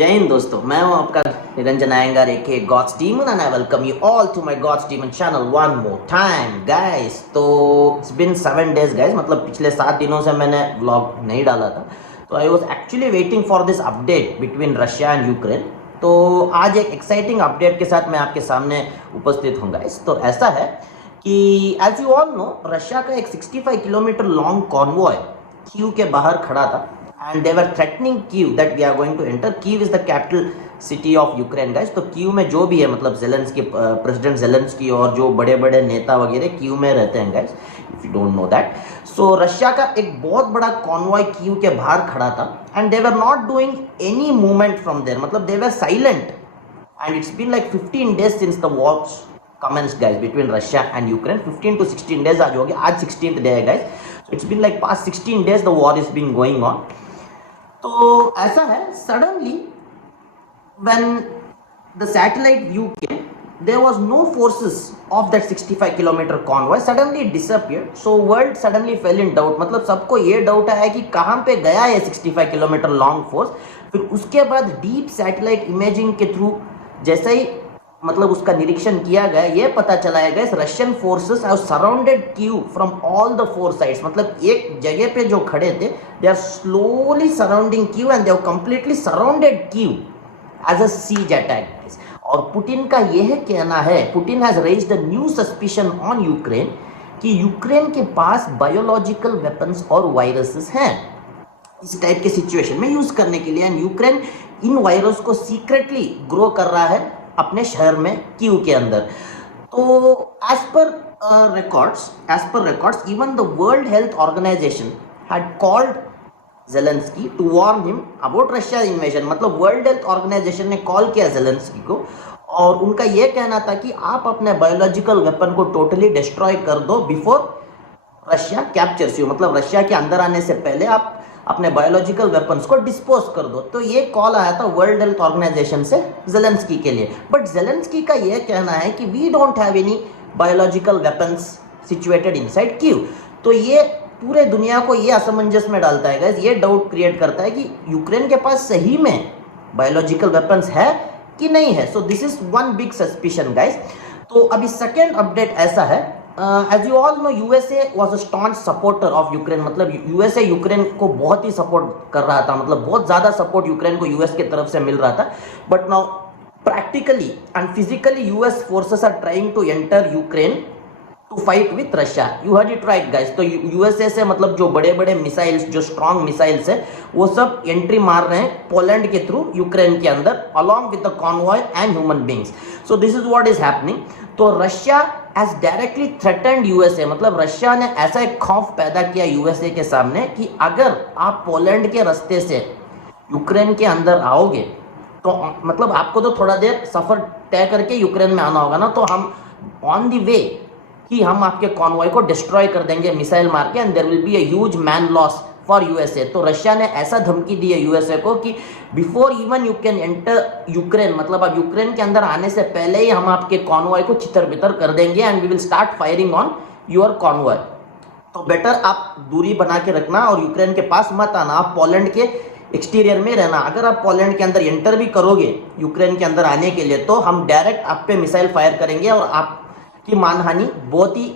जय हिंद दोस्तों, मैं हूं आपका Niranjan Iyengar aka God's Demon and I welcome you all to my God's Demon channel one more time guys. तो इट्स बिन 7 डेज गाइस, मतलब पिछले 7 दिनों से मैंने व्लॉग नहीं डाला था। तो I was actually waiting for this update between Russia and Ukraine. तो आज एक एक्साइटिंग अपडेट के साथ मैं आपके सामने उपस्थित हूँ गाइस। तो ऐसा है कि as you all know, Russia का एक 65 किलोमीटर लॉन्ग कॉन्वॉय कीव के बाहर खड़ा था and they were threatening Kyiv that we are going to enter. Kyiv is the capital city of Ukraine guys. तो कीव में जो भी है, मतलब जेलेंस्की, प्रेसिडेंट जेलेंस्की और जो बड़े बड़े नेता वगैरह कीव में रहते हैं guys, if you don't know that. So Russia का एक बहुत बड़ा कॉन्वॉय कीव के बाहर खड़ा था and they were not doing any movement from there, मतलब they were silent and it's been like 15 days since the war commenced guys between Russia and Ukraine. 15 to 16 days आज हो गया, आज 16th day है guys. So it's been like past 16 days the war is been going on. तो ऐसा है, suddenly when the satellite view came, there was no forces of that 65 kilometer convoy. Suddenly it disappeared. So world suddenly fell in doubt. मतलब सबको ये doubt आया कि कहाँ पे गया ये 65 किलोमीटर लॉन्ग फोर्स। फिर उसके बाद डीप सैटेलाइट इमेजिंग के थ्रू जैसे ही मतलब उसका निरीक्षण किया गया, ये पता चला है Russian forces have surrounded Kyiv from all the 4 sides. मतलब एक जगह पे जो खड़े थे, they are slowly surrounding Kyiv and they have completely surrounded Kyiv as a siege attack. और पुतिन का यह कहना है, Putin has raised a new suspicion on Ukraine कि यूक्रेन के पास बायोलॉजिकल वेपन्स और वायरसेस हैं इस टाइप के सिचुएशन में यूज करने के लिए, एंड यूक्रेन इन वायरस को सीक्रेटली ग्रो कर रहा है अपने शहर में कीव के अंदर। तो as per records even the World Health Organization had called Zelensky to warn him about Russia invasion. मतलब वर्ल्ड हेल्थ ऑर्गेनाइजेशन ने कॉल किया जेलेंस्की को और उनका यह कहना था कि आप अपने बायोलॉजिकल वेपन को टोटली डिस्ट्रॉय कर दो बिफोर रशिया कैप्चर्स यू। मतलब रशिया के अंदर आने से पहले आप अपने बायोलॉजिकल वेपन्स को डिस्पोज कर दो। तो ये कॉल आया था वर्ल्ड हेल्थ ऑर्गेनाइजेशन से जेलेंस्की के लिए। बट जेलेंस्की का ये कहना है कि we don't have any biological weapons situated inside Kyiv. तो ये पूरे दुनिया को ये असमंजस में डालता है गाइस, ये डाउट क्रिएट करता है कि यूक्रेन के पास सही में बायोलॉजिकल वेपन्स है कि नहीं है। So this is one big suspicion guys. तो अभी सेकेंड अपडेट ऐसा है, as you all know, USA was a staunch supporter of Ukraine. मतलब यूएसए यूक्रेन को बहुत ही सपोर्ट कर रहा था, मतलब बहुत ज़्यादा सपोर्ट यूक्रेन को यूएस की तरफ से मिल रहा था। But now practically and physically US forces are trying to enter Ukraine to fight with Russia. You heard it right guys. तो यूएसए से मतलब जो बड़े बड़े मिसाइल्स, जो स्ट्रॉन्ग मिसाइल्स है, वो सब एंट्री मार रहे हैं पोलैंड के थ्रू यूक्रेन के अंदर along with the convoy and human beings. So this is what is happening. तो Russia has directly threatened USA, मतलब रशिया ने ऐसा एक खौफ पैदा किया यूएसए के सामने कि अगर आप पोलैंड के रास्ते से यूक्रेन के अंदर आओगे तो मतलब आपको तो थोड़ा देर सफर तय करके यूक्रेन में आना होगा ना, तो हम ऑन द वे कि हम आपके कॉन्वॉय को डिस्ट्रॉय कर देंगे मिसाइल मार के, and there will be a huge man loss for USA. तो रशिया ने ऐसा धमकी दी है यूएसए को कि before even you can enter Ukraine, मतलब अब यूक्रेन के अंदर आने से पहले ही हम आपके कॉन्वॉय को छितर बितर कर देंगे and we will start firing on your convoy. तो बेटर आप दूरी बना के रखना और यूक्रेन के पास मत आना, आप पोलैंड के एक्सटीरियर में रहना। अगर आप पोलैंड के अंदर एंटर भी करोगे यूक्रेन के अंदर आने के लिए, तो हम डायरेक्ट आप पे मिसाइल फायर करेंगे और आपकी मानहानि बहुत ही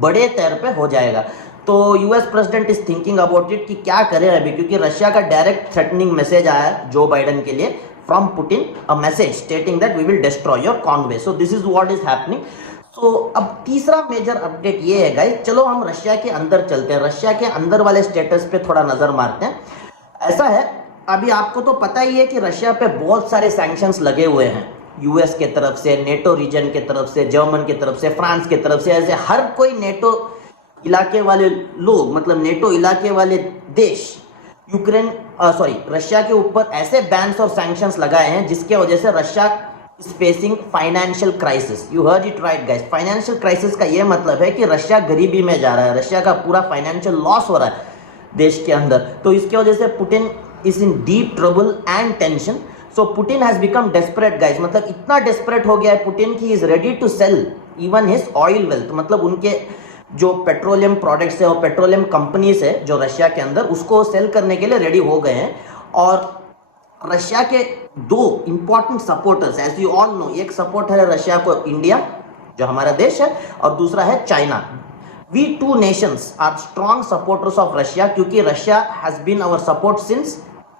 बड़े तौर पे हो जाएगा। तो US president is thinking about it कि क्या करें अभी, क्योंकि रशिया का डायरेक्ट थ्रेटनिंग मैसेज आया जो बाइडन के लिए from Putin, a message stating that we will destroy your convoy. So this is what is happening. तो अब तीसरा मेजर अपडेट ये है गाइस, चलो हम रशिया के अंदर चलते हैं, रशिया के अंदर वाले स्टेटस पे थोड़ा नजर मारते हैं। ऐसा है, अभी आपको तो पता ही है कि रशिया पे बहुत सारे सैंक्शंस लगे हुए हैं यूएस के तरफ से, नेटो रीजन के तरफ से, जर्मन के तरफ से, फ्रांस के तरफ से, ऐसे हर कोई नेटो इलाके वाले लोग, मतलब नेटो इलाके वाले देश रशिया के ऊपर ऐसे बैन्स और सैंक्शंस लगाए हैं जिसके वजह से Russia is facing financial crisis. You heard it right guys. Financial crisis का ये मतलब है कि रशिया गरीबी में जा रहा है, रशिया का पूरा फाइनेंशियल लॉस हो रहा है देश के अंदर। तो इसकी वजह से Putin is in deep trouble and tension. So Putin has become desperate guys, मतलब इतना डेस्परेट हो गया है पुतिन की is ready to sell even his oil wealth. मतलब उनके जो पेट्रोलियम प्रोडक्ट्स है और पेट्रोलियम कंपनीज है जो रशिया के अंदर, उसको सेल करने के लिए रेडी हो गए हैं। और रशिया के दो important supporters, as you all know, एक सपोर्टर है रशिया को इंडिया जो हमारा देश है, और दूसरा है China. We two nations are strong supporters of Russia, क्योंकि Russia has been our support since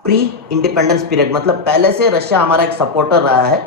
pre independence period, मतलब पहले से रशिया हमारा एक सपोर्टर रहा है।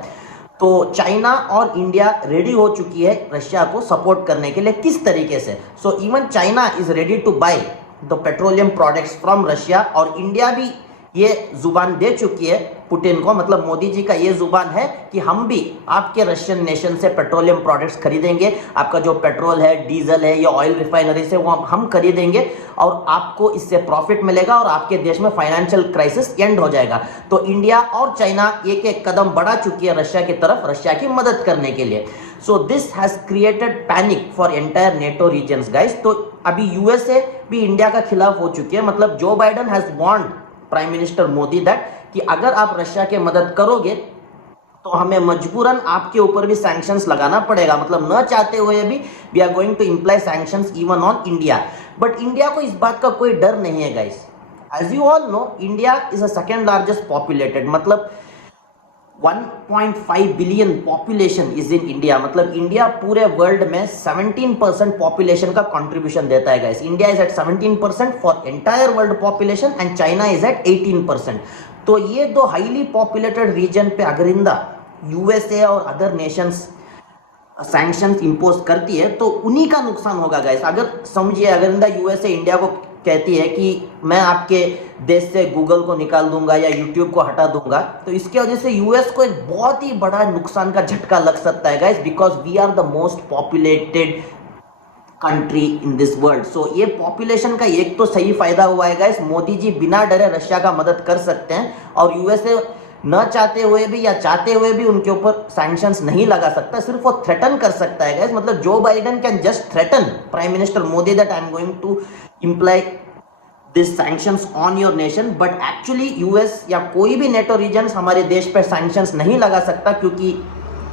तो चाइना और इंडिया रेडी हो चुकी है रशिया को सपोर्ट करने के लिए। किस तरीके से? So even China is ready to buy the petroleum products from Russia, और इंडिया भी ये जुबान दे चुकी है पुतिन को, मतलब मोदी जी का ये जुबान है कि हम भी आपके रशियन नेशन से पेट्रोलियम प्रोडक्ट्स खरीदेंगे, आपका जो पेट्रोल है, डीजल है या ऑयल रिफाइनरी से वो हम खरीदेंगे, और आपको इससे प्रॉफिट मिलेगा और आपके देश में फाइनेंशियल क्राइसिस एंड हो जाएगा। तो इंडिया और चाइना एक एक कदम बढ़ा चुकी है रशिया की तरफ, रशिया की मदद करने के लिए। So this has created panic for entire NATO regions guys. तो अभी यूएसए भी इंडिया का खिलाफ हो चुकी है, मतलब जो Biden has warned prime minister Modi that कि अगर आप रशिया के मदद करोगे तो हमें मजबूरन आपके ऊपर भी सैंक्शंस लगाना पड़ेगा, मतलब न चाहते हुए भी we are going to imply sanctions even on India. But India को इस बात का कोई डर नहीं है guys. As you all know, India is a second largest populated, मतलब 1.5 billion population is in India, मतलब इंडिया पूरे वर्ल्ड में 17% पॉपुलेशन का कंट्रीब्यूशन देता है guys. India is at 17% for entire world population and China is at 18%। तो ये दो हाईली पॉपुलेटेड रीजन पे अगर इंदा यूएसए और अदर नेशंस सैंक्शंस इंपोज करती है तो उन्हीं का नुकसान होगा गाइस। अगर समझिए, अगर इंदा यूएसए इंडिया को कहती है कि मैं आपके देश से गूगल को निकाल दूंगा या यूट्यूब को हटा दूंगा, तो इसके वजह से यूएस को एक बहुत ही बड़ा नुकसान का झटका लग सकता है guys, because we are the most populated country in this world. So ये पॉपुलेशन का एक तो सही फायदा हुआ है गाइस, मोदी जी बिना डरे रशिया का मदद कर सकते हैं, और यूएसए न चाहते हुए भी या चाहते हुए भी उनके ऊपर सैंक्शंस नहीं लगा सकता, सिर्फ वो थ्रेटन कर सकता है गाइस। मतलब जो Biden can just threaten prime minister Modi that I am going to imply this sanctions on your nation, but actually US या कोई भी नेटो रीजन हमारे देश पर सैंक्शंस नहीं लगा सकता, क्योंकि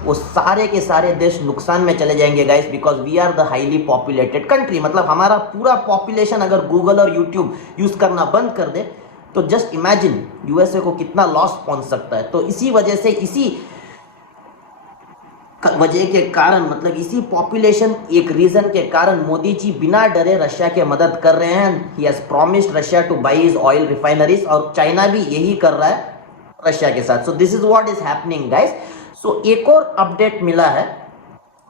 वो सारे के सारे देश नुकसान में चले जाएंगे guys, because we are the highly populated country. मतलब हमारा पूरा पॉपुलेशन अगर गूगल और यूट्यूब यूज करना बंद कर दे तो जस्ट इमेजिन यूएसए को कितना लॉस पहुंच सकता है। तो इसी वजह से, इसी वजह के कारण, मतलब इसी पॉपुलेशन एक रीजन के कारण मोदी जी बिना डरे रशिया के मदद कर रहे हैं। He has promised Russia to buy his oil refineries, और चाइना भी यही कर रहा है रशिया के साथ। So this is what is happening guys. So एक और अपडेट मिला है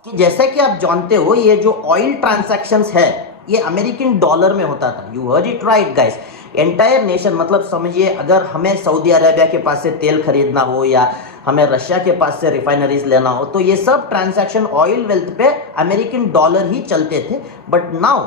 कि जैसे कि आप जानते हो, ये जो ऑयल ट्रांजैक्शंस है ये अमेरिकन डॉलर में होता था। You heard it right guys. Entire nation, मतलब समझिए अगर हमें सऊदी अरेबिया के पास से तेल खरीदना हो या हमें रशिया के पास से रिफाइनरीज लेना हो, तो ये सब ट्रांजैक्शन ऑयल वेल्थ पे अमेरिकन डॉलर ही चलते थे। But now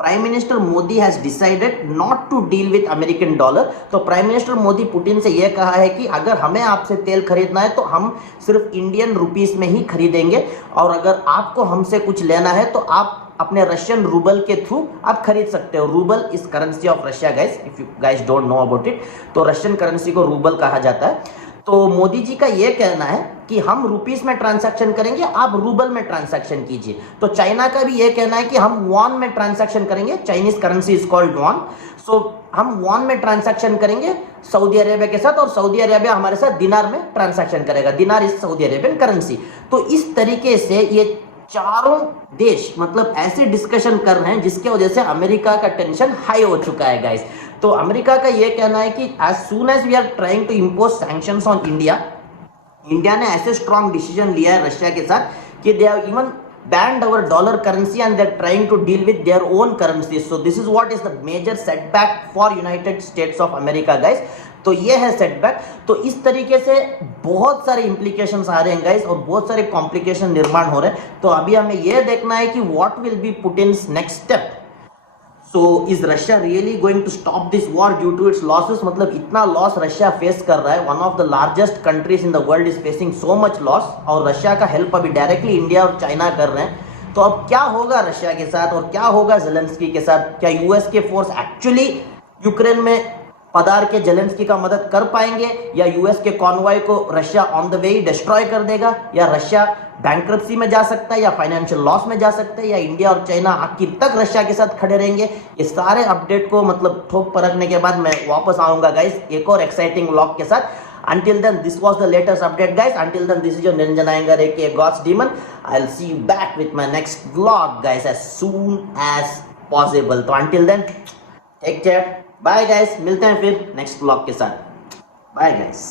prime minister Modi has decided not to deal with American dollar. तो प्राइम मिनिस्टर मोदी पुतिन से यह कहा है कि अगर हमें आपसे तेल खरीदना है तो हम सिर्फ इंडियन रुपीस में ही खरीदेंगे, और अगर आपको हमसे कुछ लेना है तो आप अपने रशियन रूबल के थ्रू आप खरीद सकते हो। Rouble is currency of Russia guys, if you guys don't know about it, तो रशियन करेंसी को रूबल कहा जाता है। तो मोदी जी का यह कहना है कि हम रुपीस में ट्रांजैक्शन करेंगे, आप रूबल में ट्रांजैक्शन कीजिए। तो चाइना का भी यह कहना है कि हम वॉन में ट्रांजैक्शन करेंगे, Chinese currency is called won. So हम वॉन में ट्रांजैक्शन करेंगे सऊदी अरेबिया के साथ, और सऊदी अरेबिया हमारे साथ दिनार में ट्रांजैक्शन करेगा। दिनार इज सऊदी अरेबियन करेंसी। तो इस तरीके से ये चारों देश मतलब ऐसे डिस्कशन कर रहे हैं जिसके वजह से अमेरिका का टेंशन हाई हो चुका है गाइस। तो अमेरिका का यह कहना है कि as soon as we are trying to impose sanctions on India, India ने ऐसे स्ट्रॉन्ग डिसीजन लिया है रशिया के साथ कि they have even banned our dollar currency and they're trying to deal with their own currencies. So this is what is the major setback for United States of America guys. तो ये है setback. तो इस तरीके से बहुत सारे implications आ रहे हैं गाइस, और बहुत सारे कॉम्प्लिकेशन निर्माण हो रहे हैं। तो अभी हमें यह देखना है कि what will be Putin's next step. So is Russia really going to stop this war due to its losses? मतलब इतना लॉस रशिया फेस कर रहा है, one of the largest countries in the world is facing so much loss, और Russia का help अभी directly India और China कर रहे हैं। तो अब क्या होगा रशिया के साथ और क्या होगा ज़ेलेंस्की के साथ? क्या यूएस के फोर्स एक्चुअली यूक्रेन में पदार के जेलेंस्की का मदद कर पाएंगे, या यूएस के कॉन्वॉय को Russia on the way he destroy कर देगा, या रशिया बैंक्रप्सी में जा सकता है, या फाइनेंशियल लॉस में जा सकता है, या इंडिया और चाइना आखिर तक रशिया के साथ खड़े रहेंगे। ये सारे अपडेट को मतलब ठोक परखने के बाद मैं वापस आऊंगा गाइस एक और एक्साइटिंग व्लॉग के साथ। Until then, this was the latest update, guys. Until then, this is your Niranjan Iyengar, aka God's Demon. I'll see you back with my next vlog, guys, as soon as possible. तो until then, take care. Bye, guys. मिलते हैं फिर next vlog के साथ. Bye, guys.